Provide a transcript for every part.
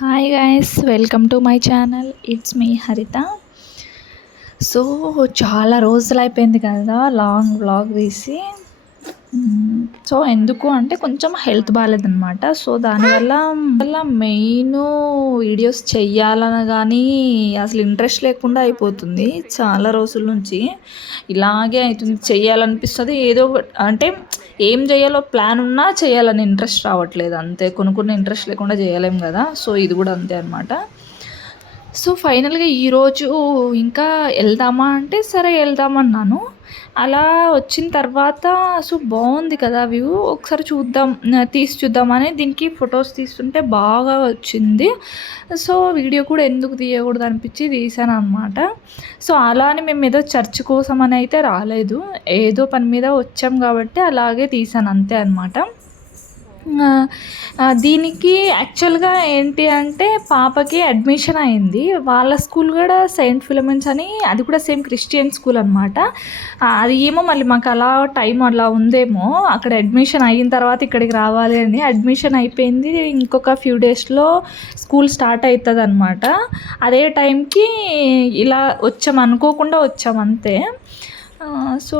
Hi guys, welcome to my channel. It's me హరిత. So చాలా రోజులు అయిపోయింది కదా లాంగ్ వ్లాగ్ తీసి. సో ఎందుకు అంటే కొంచెం హెల్త్ బాగాలేదనమాట. సో దానివల్ల మెయిన్ వీడియోస్ చెయ్యాలని కానీ అసలు ఇంట్రెస్ట్ లేకుండా అయిపోతుంది. చాలా రోజుల నుంచి ఇలాగే అవుతుంది. చెయ్యాలనిపిస్తుంది ఏదో అంటే ఏం చేయాలో ప్లాన్ ఉన్నా చేయాలని ఇంట్రెస్ట్ రావట్లేదు. అంతే, కొన్ని ఇంట్రెస్ట్ లేకుండా చేయలేం కదా. సో ఇది కూడా అంతే అనమాట. సో ఫైనల్గా ఈరోజు ఇంకా వెళ్దామా అంటే సరే వెళ్దామన్నాను. అలా వచ్చిన తర్వాత సో బాగుంది కదా వ్యూ, ఒకసారి చూద్దామని దీనికి ఫొటోస్ తీస్తుంటే బాగా వచ్చింది. సో వీడియో కూడా ఎందుకు తీయకూడదు అనిపించి తీసాను అనమాట. సో అలా అని మేము ఏదో చర్చ్ కోసం అని అయితే రాలేదు, ఏదో పని మీద వచ్చాం కాబట్టి అలాగే తీసాను అంతే అనమాట. దీనికి యాక్చువల్గా ఏంటి అంటే పాపకి అడ్మిషన్ అయింది. వాళ్ళ స్కూల్ కూడా సెయింట్ ఫిలమెన్స్ అని, అది కూడా సేమ్ క్రిస్టియన్ స్కూల్ అనమాట. అది ఏమో మళ్ళీ మాకు అలా టైం అలా ఉందేమో, అక్కడ అడ్మిషన్ అయిన తర్వాత ఇక్కడికి రావాలి అని. అడ్మిషన్ అయిపోయింది, ఇంకొక ఫ్యూ డేస్లో స్కూల్ స్టార్ట్ అవుతుంది అనమాట. అదే టైంకి ఇలా అనుకోకుండా వచ్చాం అంతే. సో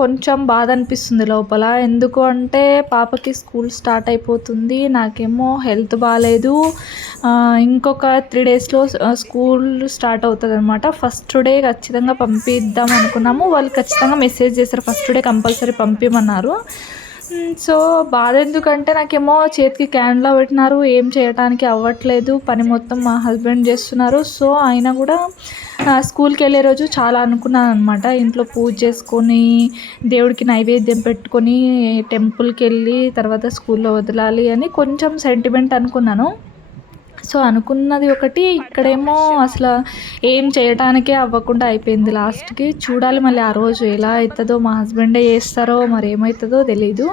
కొంచెం బాధ అనిపిస్తుంది లోపల. ఎందుకు అంటే పాపకి స్కూల్ స్టార్ట్ అయిపోతుంది, నాకేమో హెల్త్ బాగాలేదు. ఇంకొక 3 డేస్లో స్కూల్ స్టార్ట్ అవుతుంది అనమాట. ఫస్ట్ డే ఖచ్చితంగా పంపిద్దాం అనుకున్నాము. వాళ్ళు ఖచ్చితంగా మెసేజ్ చేశారు, ఫస్ట్ డే కంపల్సరీ పంపిమన్నారు. సో బాధ ఎందుకంటే నాకేమో చేతికి క్యాన్లో పెట్టినారు, ఏం చేయడానికి అవ్వట్లేదు. పని మొత్తం మా హస్బెండ్ చేస్తున్నారు. సో అయినా కూడా స్కూల్కి వెళ్ళే రోజు చాలా అనుకున్నాను అనమాట. ఇంట్లో పూజ చేసుకొని దేవుడికి నైవేద్యం పెట్టుకొని టెంపుల్కి వెళ్ళి తర్వాత స్కూల్లో వదలాలి అని కొంచెం సెంటిమెంట్ అనుకున్నాను. సో అనుకున్నది ఒకటి, ఇక్కడేమో అసలు ఏం చేయటానికే అవ్వకుండా అయిపోయింది లాస్ట్కి. చూడాలి మళ్ళీ ఆ రోజు ఎలా అవుతుందో, మా హస్బెండే చేస్తారో మరి ఏమవుతుందో తెలీదు.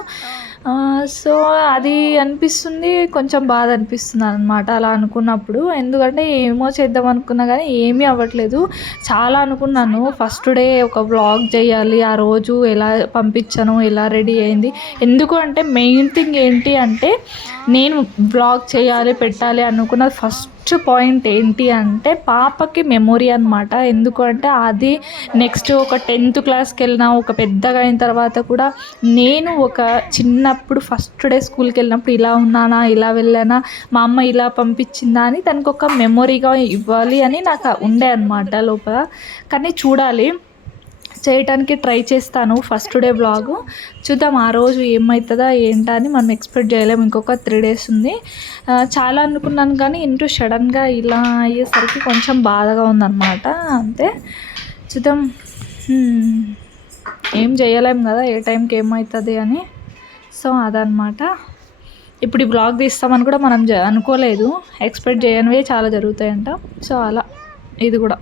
సో అది అనిపిస్తుంది, కొంచెం బాధ అనిపిస్తుంది అనమాట అలా అనుకున్నప్పుడు. ఎందుకంటే ఏమో చేద్దాం అనుకున్నా కానీ ఏమీ అవ్వట్లేదు. చాలా అనుకున్నాను, ఫస్ట్ డే ఒక వ్లాగ్ చేయాలి, ఆ రోజు ఎలా పంపించాను, ఎలా రెడీ అయింది. ఎందుకు అంటే మెయిన్ థింగ్ ఏంటి అంటే నేను వ్లాగ్ చేయాలి పెట్టాలి అనుకున్నది ఫస్ట్ పాయింట్ ఏంటి అంటే పాపకి మెమొరీ అనమాట. ఎందుకు అంటే అది నెక్స్ట్ ఒక 10th క్లాస్కి వెళ్ళినా, ఒక పెద్దగా అయిన తర్వాత కూడా నేను ఒక చిన్నప్పుడు ఫస్ట్ డే స్కూల్కి వెళ్ళినప్పుడు ఇలా ఉన్నానా, ఇలా వెళ్ళానా, మా అమ్మ ఇలా పంపించిందా అని తనకు ఒక మెమొరీగా ఇవ్వాలి అని నాకు ఉండే అనమాట లోపల. కానీ చూడాలి, చేయటానికి ట్రై చేస్తాను ఫస్ట్ డే వ్లాగు. చూద్దాం ఆ రోజు ఏమవుతుందా ఏంటా అని మనం ఎక్స్పెక్ట్ చేయలేము. ఇంకొక 3 days ఉంది. చాలా అనుకున్నాను కానీ సడన్గా ఇలా అయ్యేసరికి కొంచెం బాధగా ఉందన్నమాట. అంతే, చూద్దాం. ఏం చేయలేము కదా ఏ టైంకి ఏమవుతుంది అని. సో అదనమాట. ఇప్పుడు ఈ వ్లాగ్ తీస్తామని కూడా మనం అనుకోలేదు, ఎక్స్పెక్ట్ చేయనివే చాలా జరుగుతాయంట. సో అలా ఇది కూడా.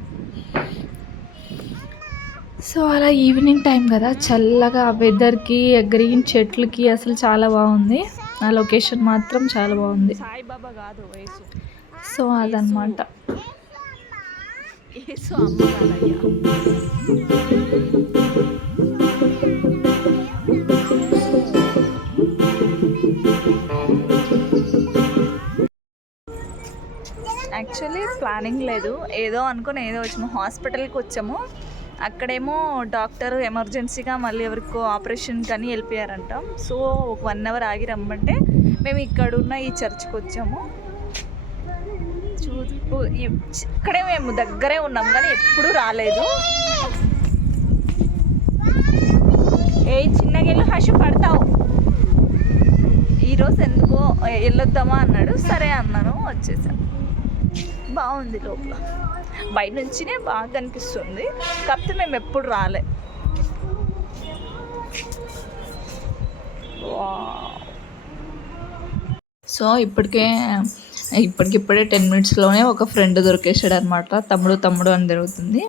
సో అలా ఈవినింగ్ టైం కదా, చల్లగా వెదర్కి, గ్రీన్ చెట్లకి అసలు చాలా బాగుంది. ఆ లొకేషన్ మాత్రం చాలా బాగుంది. సో అదనమాట. యాక్చువల్లీ ప్లానింగ్ లేదు, ఏదో అనుకుని ఏదో వచ్చాము. హాస్పిటల్కి వచ్చాము, అక్కడేమో డాక్టర్ ఎమర్జెన్సీగా మళ్ళీ ఎవరికో ఆపరేషన్ కానీ వెళ్ళిపోయారంట. సో ఒక 1 hour ఆగి రమ్మంటే మేము ఇక్కడున్న ఈ చర్చ్కి వచ్చాము. ఇక్కడే మేము దగ్గరే ఉన్నాం కానీ ఎప్పుడూ రాలేదు. ఏ చిన్నగెళ్ళు హషు పడతావు, ఈరోజు ఎందుకో వెళ్ళొద్దామా అన్నాడు. సరే అన్నాను, వచ్చేసాను. బాగుంది లోపల, బయట నుంచినే బాగా కనిపిస్తుంది. కాకపోతే మేము ఎప్పుడు రాలే. సో ఇప్పటికిప్పుడే 10 minutesలోనే ఒక ఫ్రెండ్ దొరికేసాడు అనమాట. తమ్ముడు అని జరుగుతుంది.